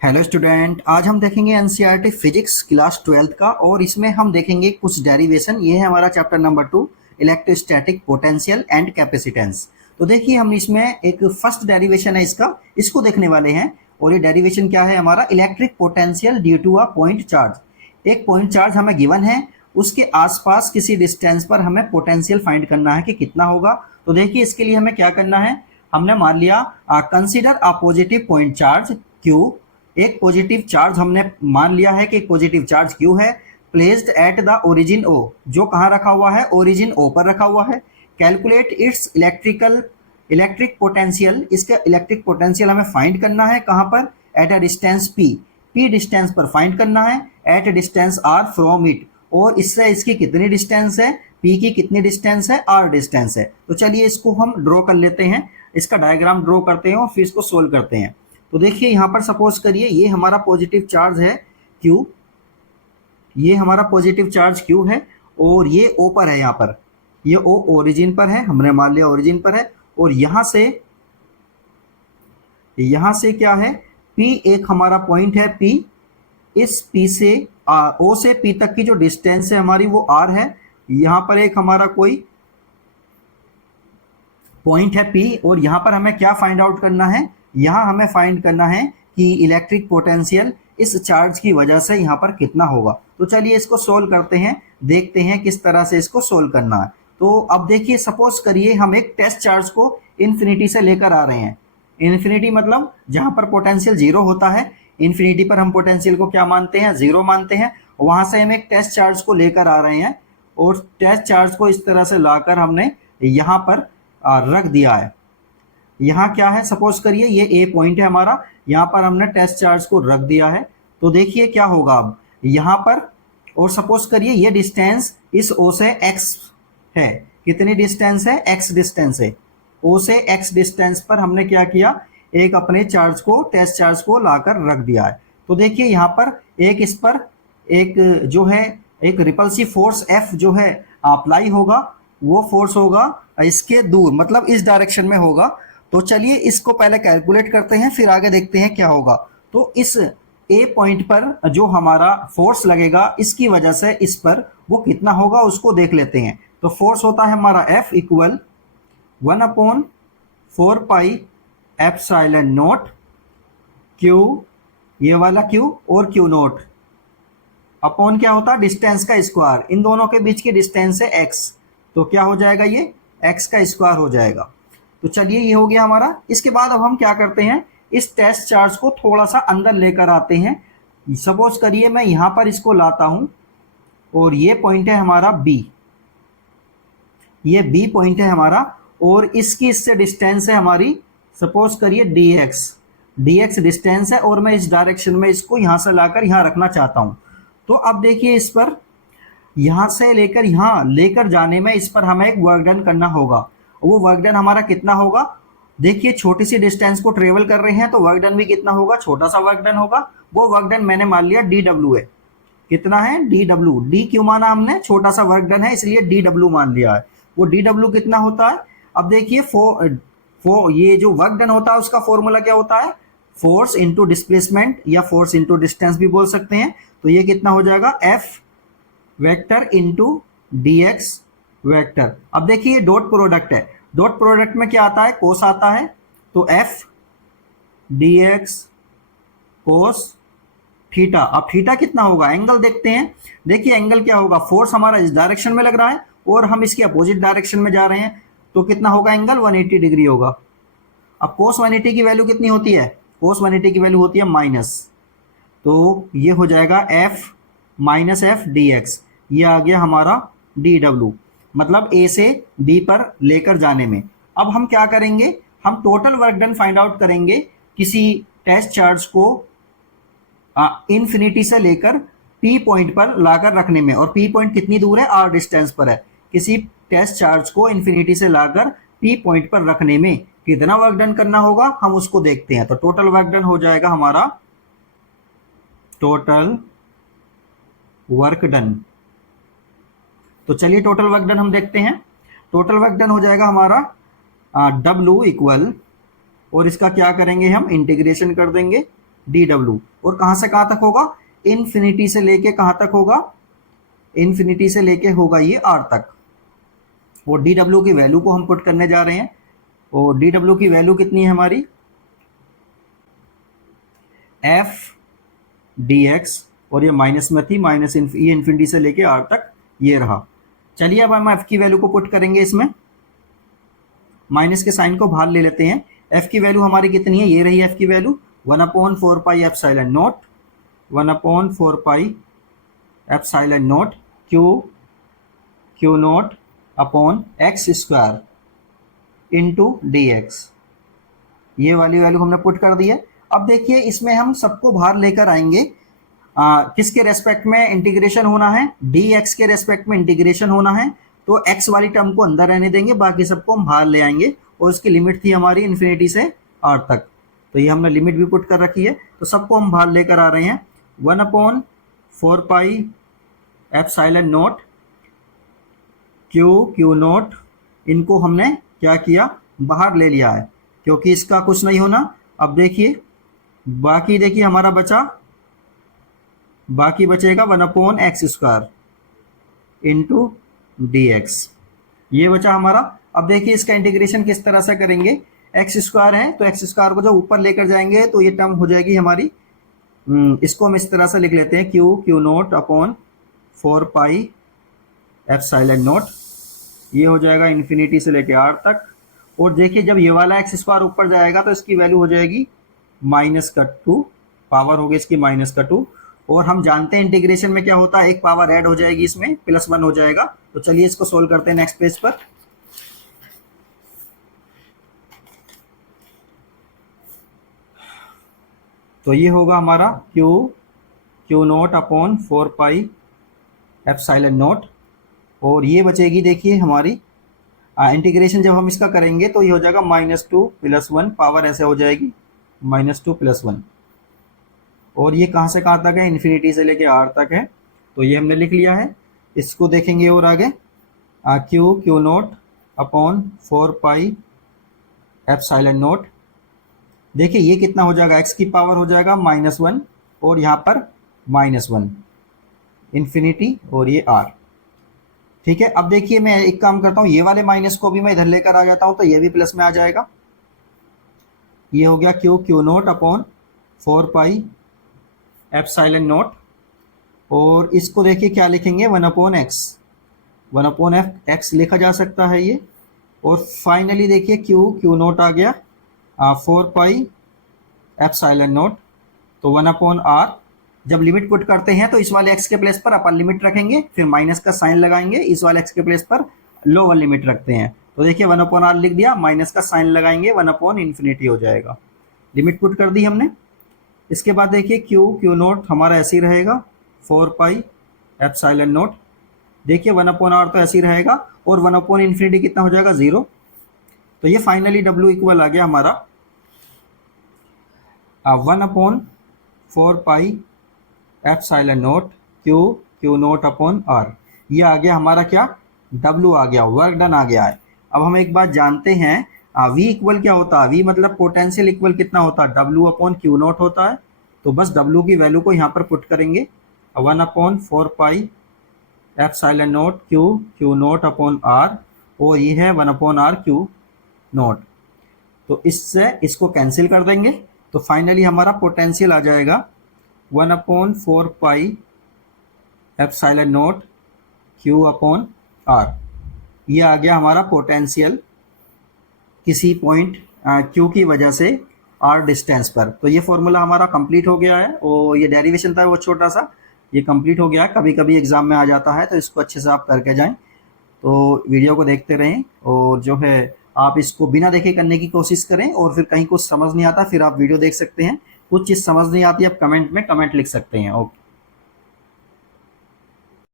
Hello student, आज हम देखेंगे एनसीईआरटी फिजिक्स क्लास 12th का और इसमें हम देखेंगे कुछ डेरिवेशन। ये है हमारा chapter number 2, electrostatic potential and capacitance. तो देखिए हम इसमें एक फर्स्ट डेरिवेशन है इसको देखने वाले हैं। और ये डेरिवेशन क्या है हमारा, electric potential due to a point charge. एक पॉइंट चार्ज हमें गिवन है, उसके आसपास किसी डिस्टेंस पर हमें पोटेंशियल फाइंड करना है कि कितना होगा। तो देखिए इसके लिए हमें क्या करना है, हमने मान लिया consider a positive point charge q. एक पॉजिटिव चार्ज हमने मान लिया है कि एक पॉजिटिव चार्ज क्यू है, placed at the origin O, जो कहाँ रखा हुआ है, ओरिजिन ओ पर रखा हुआ है। कैलकुलेट इट्स इलेक्ट्रिक पोटेंशियल, इसका इलेक्ट्रिक पोटेंशियल हमें फाइंड करना है कहाँ पर, at a distance P distance पर फाइंड करना है, at distance r from it. और इससे इसकी कितनी डिस्टेंस है, पी की कितनी डिस्टेंस है, आर डिस्टेंस है। तो चलिए इसको हम ड्रॉ कर लेते हैं, इसका डायग्राम ड्रॉ करते हैं और फिर इसको सोल्व करते हैं। तो देखिए यहाँ पर सपोज करिए ये हमारा पॉजिटिव चार्ज है Q, ये हमारा पॉजिटिव चार्ज Q है और ये O पर है। यहाँ पर ये O ओरिजिन पर है, हमने मान लिया ओरिजिन पर है। और यहाँ से क्या है, P एक हमारा पॉइंट है P, इस P से O से P तक की जो डिस्टेंस है हमारी वो R है। यहाँ पर एक हमारा कोई पॉइंट है P और यहाँ पर हमें क्या फाइंड आउट करना है, यहाँ हमें फाइंड करना है कि इलेक्ट्रिक पोटेंशियल इस चार्ज की वजह से यहाँ पर कितना होगा। तो चलिए इसको सोल्व करते हैं, देखते हैं किस तरह से इसको सोल्व करना है। तो अब देखिए सपोज करिए हम एक टेस्ट चार्ज को इन्फिनिटी से लेकर आ रहे हैं। इन्फिनिटी मतलब जहाँ पर पोटेंशियल जीरो होता है, इन्फिनिटी पर हम पोटेंशियल को क्या मानते हैं, जीरो मानते हैं। वहाँ से हम एक टेस्ट चार्ज को लेकर आ रहे हैं और टेस्ट चार्ज को इस तरह से लाकर हमने यहाँ पर रख दिया है। यहाँ क्या है, सपोज करिए ये ए पॉइंट है हमारा, यहाँ पर हमने टेस्ट चार्ज को रख दिया है। तो देखिए क्या होगा अब यहाँ पर, और सपोज करिए ये डिस्टेंस इस ओ से एक्स है। कितनी डिस्टेंस है, एक्स डिस्टेंस है। ओ से एक्स डिस्टेंस पर हमने क्या किया, एक अपने चार्ज को, टेस्ट चार्ज को लाकर रख दिया है। तो देखिए यहाँ पर एक इस पर एक जो है एक रिपल्सिव फोर्स एफ जो है अप्लाई होगा, वो फोर्स होगा इसके दूर, मतलब इस डायरेक्शन में होगा। तो चलिए इसको पहले कैलकुलेट करते हैं, फिर आगे देखते हैं क्या होगा। तो इस ए पॉइंट पर जो हमारा फोर्स लगेगा इसकी वजह से इस पर वो कितना होगा उसको देख लेते हैं। तो फोर्स होता है हमारा F equal 1/4 pi epsilon not Q, ये वाला Q और Q नॉट अपॉन क्या होता है, डिस्टेंस का स्क्वायर। इन दोनों के बीच की डिस्टेंस है x, तो क्या हो जाएगा, ये x का स्क्वायर हो जाएगा। तो चलिए ये हो गया हमारा। इसके बाद अब हम क्या करते हैं, इस टेस्ट चार्ज को थोड़ा सा अंदर लेकर आते हैं। सपोज करिए मैं यहाँ पर इसको लाता हूँ और ये पॉइंट है हमारा B, ये B पॉइंट है हमारा और इसकी इससे डिस्टेंस है हमारी, सपोज करिए dx डिस्टेंस है और मैं इस डायरेक्शन में इसको यहाँ से लाकर यहाँ रखना चाहता हूँ। तो अब देखिए इस पर यहाँ से लेकर यहाँ लेकर जाने में इस पर हमें एक वर्क डन करना होगा। वो वर्क डन हमारा कितना होगा, देखिए छोटी सी डिस्टेंस को ट्रेवल कर रहे हैं तो वर्क डन भी कितना होगा, छोटा सा वर्क डन होगा। वो वर्क डन मैंने मान लिया dw है। कितना है, dw, d क्यों माना हमने, छोटा सा वर्क डन है इसलिए dw मान लिया है। वो dw कितना होता है, अब देखिए ये जो वर्क डन होता है उसका फॉर्मूला क्या होता है, फोर्स इंटू डिस्प्लेसमेंट या फोर्स इंटू डिस्टेंस भी बोल सकते हैं। तो ये कितना हो जाएगा, F vector into dx vector. अब देखिए डॉट प्रोडक्ट है, डॉट प्रोडक्ट में क्या आता है, कोस आता है। तो F dx कोस थीटा। अब थीटा कितना होगा, एंगल देखते हैं। देखिए एंगल क्या होगा, फोर्स हमारा इस डायरेक्शन में लग रहा है और हम इसके अपोजिट डायरेक्शन में जा रहे हैं, तो कितना होगा एंगल, 180 डिग्री होगा। अब कोस 180 की वैल्यू कितनी होती है, कोस 180 की वैल्यू होती है माइनस। तो ये हो जाएगा F माइनस एफ dx, ये आ गया हमारा dw, मतलब A से B पर लेकर जाने में। अब हम क्या करेंगे, हम total work done find out करेंगे किसी टेस्ट चार्ज को इन्फिनिटी से लेकर P पॉइंट पर लाकर रखने में। और P पॉइंट कितनी दूर है, R डिस्टेंस पर है। किसी टेस्ट चार्ज को इन्फिनिटी से लाकर P पॉइंट पर रखने में कितना वर्क डन करना होगा, हम उसको देखते हैं। तो टोटल वर्क डन हो जाएगा हमारा, टोटल वर्क डन। तो चलिए टोटल वर्क डन हम देखते हैं। टोटल वर्क डन हो जाएगा हमारा W इक्वल, और इसका क्या करेंगे हम, इंटीग्रेशन कर देंगे। डी डब्ल्यू, और कहाँ से कहाँ तक होगा, इन्फिनिटी से लेके कहाँ तक होगा, इन्फिनिटी से लेके होगा ये आर तक। और डी डब्ल्यू की वैल्यू को हम पुट करने जा रहे हैं, और डी डब्ल्यू की वैल्यू कितनी है हमारी, एफ डी एक्स, और ये माइनस में थी, माइनस ये इन्फिनिटी से लेके आर तक ये रहा। चलिए अब हम एफ की वैल्यू को पुट करेंगे इसमें, माइनस के साइन को बाहर ले लेते हैं। एफ की वैल्यू हमारी कितनी है, ये रही एफ की value 1/4 pi epsilon not, 1/4 pi epsilon naught q naught upon x square into D x. ये वाली वैल्यू हमने पुट कर दी है। अब देखिए इसमें हम सबको बाहर लेकर आएंगे, किसके रेस्पेक्ट में इंटीग्रेशन होना है, डी एक्स के रेस्पेक्ट में इंटीग्रेशन होना है, तो एक्स वाली टर्म को अंदर रहने देंगे, बाकी सबको हम बाहर ले आएंगे। और उसकी लिमिट थी हमारी इन्फिनिटी से आर तक, तो ये हमने लिमिट भी पुट कर रखी है, तो सबको हम बाहर लेकर आ रहे हैं। 1/4 pi epsilon naught q not, इनको हमने क्या किया, बाहर ले लिया है, क्योंकि इसका कुछ नहीं होना। अब देखिए बाकी देखिए हमारा बाकी बचेगा 1/x square into D x, ये बचा हमारा। अब देखिए इसका इंटीग्रेशन किस तरह से करेंगे, एक्स स्क्वायर है तो एक्स स्क्वायर को जब ऊपर लेकर जाएंगे तो ये टर्म हो जाएगी हमारी, इसको हम इस तरह से लिख लेते हैं, Q naught upon 4 pi epsilon not, ये हो जाएगा इन्फिनिटी से लेके आर तक। और देखिए जब ये वाला एक्स स्क्वायर ऊपर जाएगा तो इसकी वैल्यू हो जाएगी -2, पावर होगी इसकी -2। और हम जानते हैं इंटीग्रेशन में क्या होता है, एक पावर ऐड हो जाएगी इसमें, +1 हो जाएगा। तो चलिए इसको सोल्व करते हैं नेक्स्ट पेज पर। तो ये होगा हमारा Q naught upon 4 pi epsilon not, और ये बचेगी देखिए हमारी इंटीग्रेशन जब हम इसका करेंगे तो ये हो जाएगा -2 + 1, पावर ऐसे हो जाएगी -2 + 1। और ये कहाँ से कहाँ तक है, इन्फिनिटी से लेके आर तक है, तो ये हमने लिख लिया है। इसको देखेंगे और आगे, Q naught upon 4 pi epsilon not, देखिए ये कितना हो जाएगा, एक्स की पावर हो जाएगा -1 और यहाँ पर -1 इन्फिनिटी और ये आर। ठीक है, अब देखिए मैं एक काम करता हूँ, ये वाले माइनस को भी मैं इधर लेकर आ जाता हूँ, तो ये भी प्लस में आ जाएगा। ये हो गया Q naught upon 4 pi epsilon not, और इसको देखिए क्या लिखेंगे, 1/x, 1/x लिखा जा सकता है ये। और फाइनली देखिए क्यू नॉट आ गया 4 पाई एप्सिलॉन नॉट, तो 1/r। जब लिमिट पुट करते हैं तो इस वाले x के प्लेस पर अपन लिमिट रखेंगे, फिर माइनस का साइन लगाएंगे, इस वाले x के प्लेस पर लोअर लिमिट रखते हैं, तो देखिए 1/r लिख दिया, माइनस का साइन लगाएंगे, 1/∞ हो जाएगा। लिमिट पुट कर दी हमने। इसके बाद देखिए क्यू नॉट हमारा ऐसे ही रहेगा 4 पाई एप्सिलॉन नॉट, देखिए 1/r तो ऐसे ही रहेगा, और 1/∞ कितना हो जाएगा, 0। तो ये फाइनली W इक्वल आ गया हमारा 1/4 pi epsilon naught q naught upon r. ये आ गया हमारा क्या, W आ गया, वर्क डन आ गया है। अब हम एक बात जानते हैं, V इक्वल क्या होता है, V मतलब पोटेंशियल इक्वल कितना होता है, W/Q0 होता है। तो बस W की वैल्यू को यहाँ पर पुट करेंगे, 1/4 pi epsilon naught q naught upon r, और ये है 1/r Q0। तो इससे इसको कैंसिल कर देंगे, तो फाइनली हमारा पोटेंशियल आ जाएगा 1/4 पाई एप्सिलॉन नॉट Q/r। ये आ गया हमारा पोटेंशियल किसी पॉइंट Q की वजह से R डिस्टेंस पर। तो ये फॉर्मूला हमारा कंप्लीट हो गया है, और ये डेरिवेशन था वो छोटा सा, ये कंप्लीट हो गया है। कभी कभी एग्जाम में आ जाता है, तो इसको अच्छे से आप करके जाएं। तो वीडियो को देखते रहें, और जो है आप इसको बिना देखे करने की कोशिश करें, और फिर कहीं कुछ समझ नहीं आता फिर आप वीडियो देख सकते हैं, कुछ चीज़ समझ नहीं आती आप कमेंट में कमेंट लिख सकते हैं। ओके।